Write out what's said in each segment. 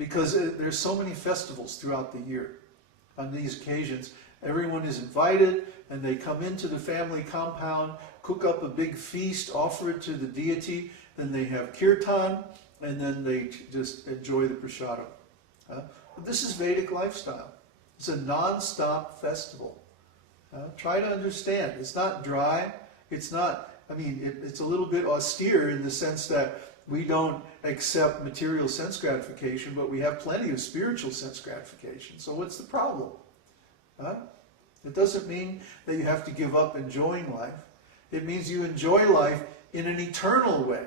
because there's so many festivals throughout the year. On these occasions, everyone is invited, and they come into the family compound, cook up a big feast, offer it to the deity, then they have kirtan, and then they just enjoy the prasadam. But this is Vedic lifestyle. It's a non-stop festival. Try to understand. It's not dry. It's not, it's a little bit austere in the sense that we don't accept material sense gratification, but we have plenty of spiritual sense gratification. So what's the problem? It doesn't mean that you have to give up enjoying life. It means you enjoy life in an eternal way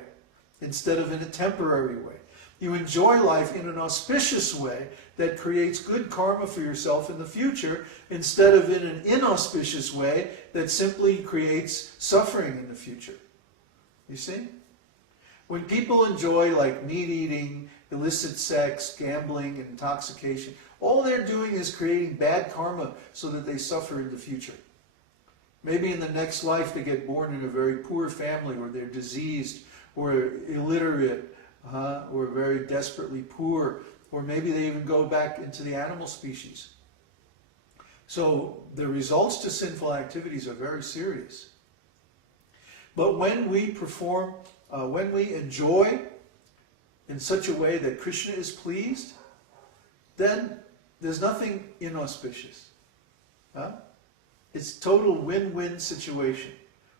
instead of in a temporary way. You enjoy life in an auspicious way that creates good karma for yourself in the future instead of in an inauspicious way that simply creates suffering in the future. You see? When people enjoy like meat eating, illicit sex, gambling, and intoxication, all they're doing is creating bad karma so that they suffer in the future. Maybe in the next life they get born in a very poor family, or they're diseased, or illiterate, or very desperately poor, or maybe they even go back into the animal species. So the results to sinful activities are very serious. But when we perform, when we enjoy in such a way that Krishna is pleased, then there's nothing inauspicious. It's total win-win situation.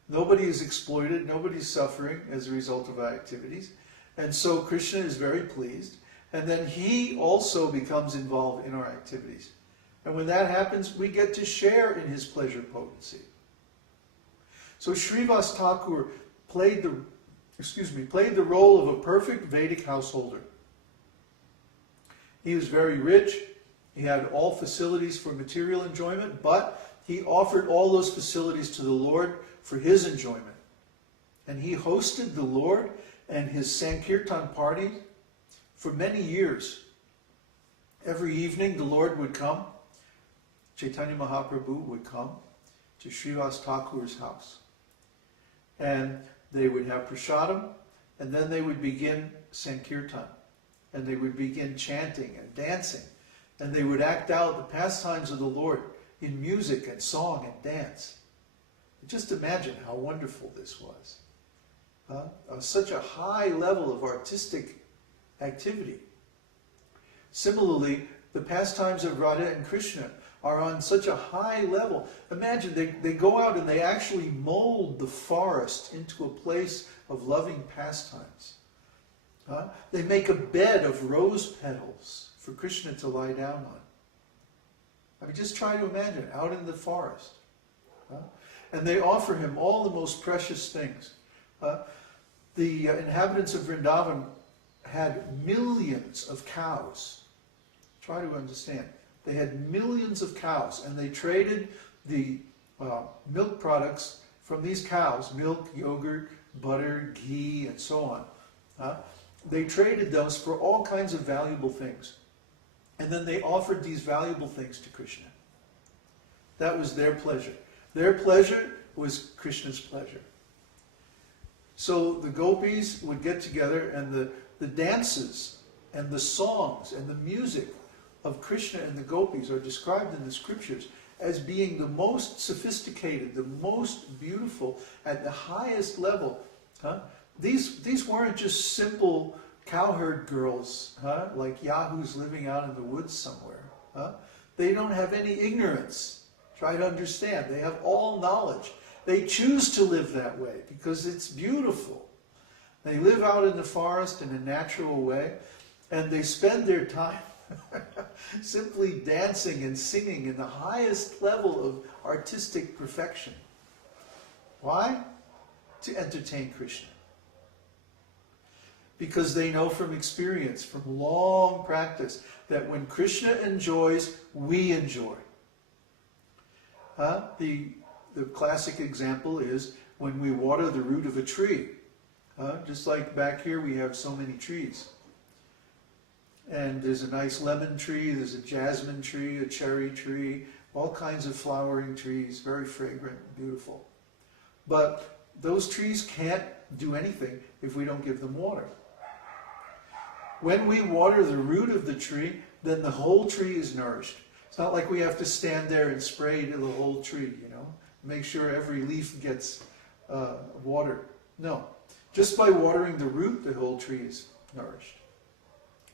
Nobody is exploited, nobody's suffering as a result of our activities. And so Krishna is very pleased. And then he also becomes involved in our activities. And when that happens, we get to share in his pleasure potency. So Srivas Thakur played the role of a perfect Vedic householder. He was very rich. He had all facilities for material enjoyment, but he offered all those facilities to the Lord for his enjoyment. And he hosted the Lord and his saṅkīrtana party for many years. Every evening the Lord would come, Chaitanya Mahaprabhu would come to Srivas Thakur's house. And they would have prasadam, and then they would begin saṅkīrtana. And they would begin chanting and dancing. And they would act out the pastimes of the Lord in music and song and dance. Just imagine how wonderful this was. Such a high level of artistic activity. Similarly, the pastimes of Radha and Krishna are on such a high level. Imagine, they go out and they actually mold the forest into a place of loving pastimes. They make a bed of rose petals for Krishna to lie down on. Just try to imagine, out in the forest. And they offer him all the most precious things. The inhabitants of Vrindavan had millions of cows. Try to understand. They had millions of cows, and they traded the milk products from these cows, milk, yogurt, butter, ghee, and so on. They traded those for all kinds of valuable things. And then they offered these valuable things to Krishna. That was their pleasure. Their pleasure was Krishna's pleasure. So the gopis would get together, and the dances and the songs and the music of Krishna and the gopis are described in the scriptures as being the most sophisticated, the most beautiful, at the highest level. These weren't just simple cowherd girls, like yahoos living out in the woods somewhere. They don't have any ignorance. Try to understand. They have all knowledge. They choose to live that way because it's beautiful. They live out in the forest in a natural way, and they spend their time simply dancing and singing in the highest level of artistic perfection. Why? To entertain Krishna. Because they know from experience, from long practice, that when Krishna enjoys, we enjoy. The classic example is when we water the root of a tree. Just like back here we have so many trees. And there's a nice lemon tree, there's a jasmine tree, a cherry tree, all kinds of flowering trees, very fragrant and beautiful. But those trees can't do anything if we don't give them water. when we water the root of the tree, then the whole tree is nourished. It's not like we have to stand there and spray to the whole tree, you know, make sure every leaf gets water. No, just by watering the root, the whole tree is nourished.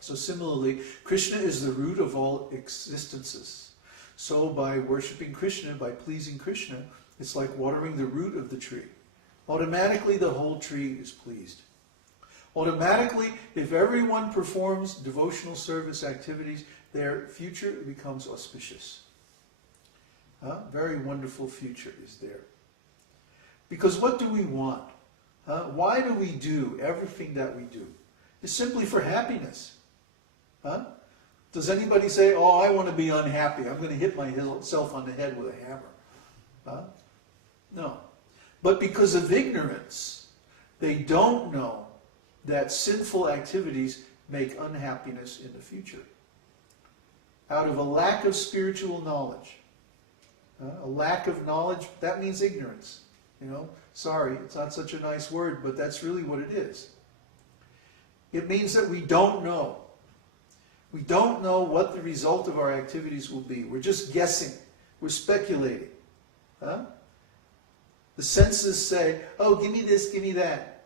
So similarly, Krishna is the root of all existences. So by worshipping Krishna, by pleasing Krishna, it's like watering the root of the tree. Automatically the whole tree is pleased. Automatically, if everyone performs devotional service activities, their future becomes auspicious. Very wonderful future is there. Because what do we want? Why do we do everything that we do? It's simply for happiness. Does anybody say, oh, I want to be unhappy, I'm going to hit myself on the head with a hammer? No. But because of ignorance, they don't know that sinful activities make unhappiness in the future. Out of a lack of spiritual knowledge. A lack of knowledge, that means ignorance. You know, sorry, it's not such a nice word, but that's really what it is. It means that we don't know. We don't know what the result of our activities will be. We're just guessing. We're speculating. The senses say, oh, give me this, give me that.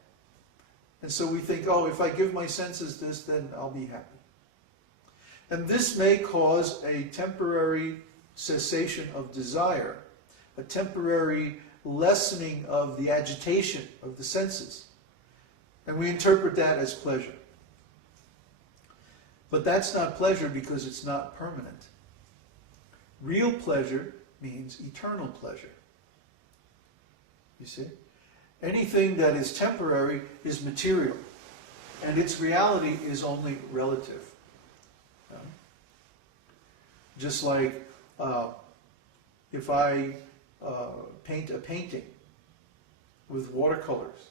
And so we think, oh, if I give my senses this, then I'll be happy. And this may cause a temporary cessation of desire, a temporary lessening of the agitation of the senses. And we interpret that as pleasure. But that's not pleasure because it's not permanent. Real pleasure means eternal pleasure. You see? Anything that is temporary is material, and its reality is only relative. Just like if I paint a painting with watercolors,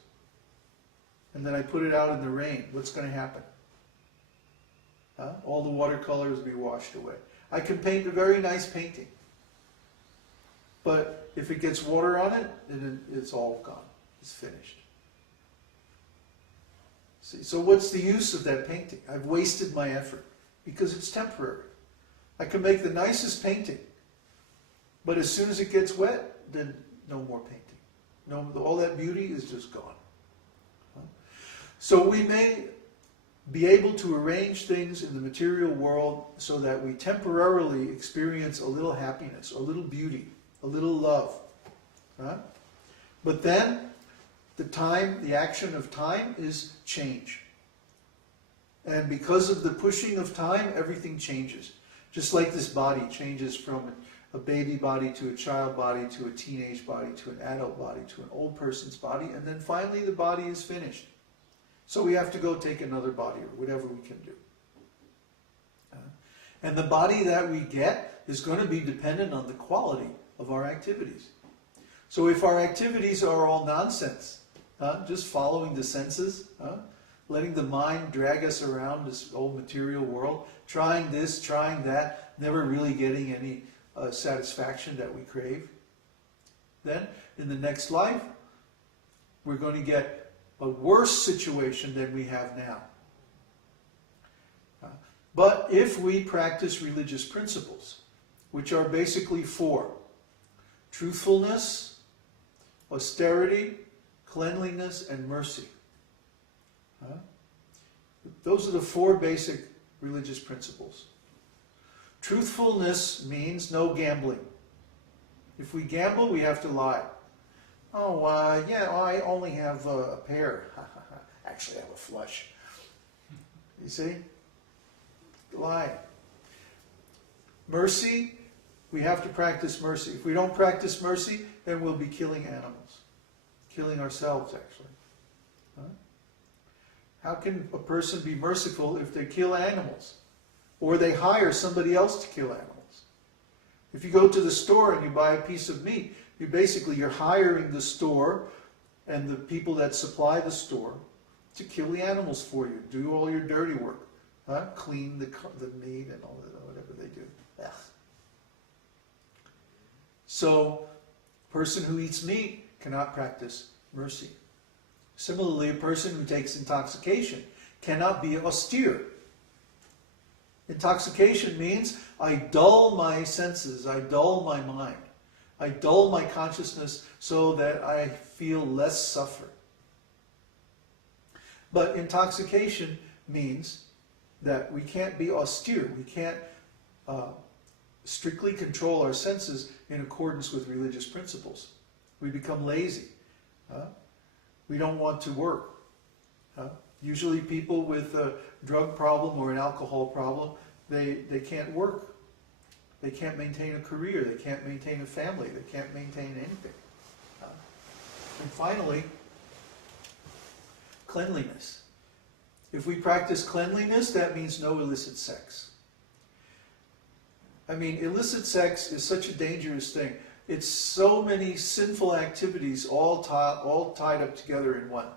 and then I put it out in the rain, what's going to happen? All the watercolors will be washed away. I can paint a very nice painting, but if it gets water on it, then it's all gone. It's finished. See, so what's the use of that painting? I've wasted my effort because it's temporary. I can make the nicest painting, but as soon as it gets wet, then no more painting. No, all that beauty is just gone. So we may be able to arrange things in the material world so that we temporarily experience a little happiness, a little beauty, a little love. But then the action of time is change. And because of the pushing of time, everything changes. Just like this body changes from a baby body to a child body to a teenage body to an adult body to an old person's body, and then finally the body is finished. So we have to go take another body or whatever we can do. And the body that we get is going to be dependent on the quality of our activities. So if our activities are all nonsense, just following the senses, letting the mind drag us around this old material world, trying this, trying that, never really getting any satisfaction that we crave, then in the next life, we're going to get a worse situation than we have now. But if we practice religious principles, which are basically four: truthfulness, austerity, cleanliness, and mercy. Those are the four basic religious principles. Truthfulness means no gambling. If we gamble, we have to lie. Oh, yeah, I only have a pair. Actually, I have a flush. You see? Lie. Mercy, we have to practice mercy. If we don't practice mercy, then we'll be killing animals. Killing ourselves, actually. How can a person be merciful if they kill animals? Or they hire somebody else to kill animals? If you go to the store and you buy a piece of meat, you're hiring the store and the people that supply the store to kill the animals for you, do all your dirty work, clean the meat and all that, whatever they do. Ugh. So, a person who eats meat cannot practice mercy. Similarly, a person who takes intoxication cannot be austere. Intoxication means I dull my senses, I dull my mind, I dull my consciousness so that I feel less suffering. But intoxication means that we can't be austere, we can't strictly control our senses in accordance with religious principles. We become lazy. We don't want to work. Usually people with a drug problem or an alcohol problem, they can't work. They can't maintain a career. They can't maintain a family. They can't maintain anything. And finally, cleanliness. If we practice cleanliness, that means no illicit sex. I mean, illicit sex is such a dangerous thing. It's so many sinful activities all tied up together in one.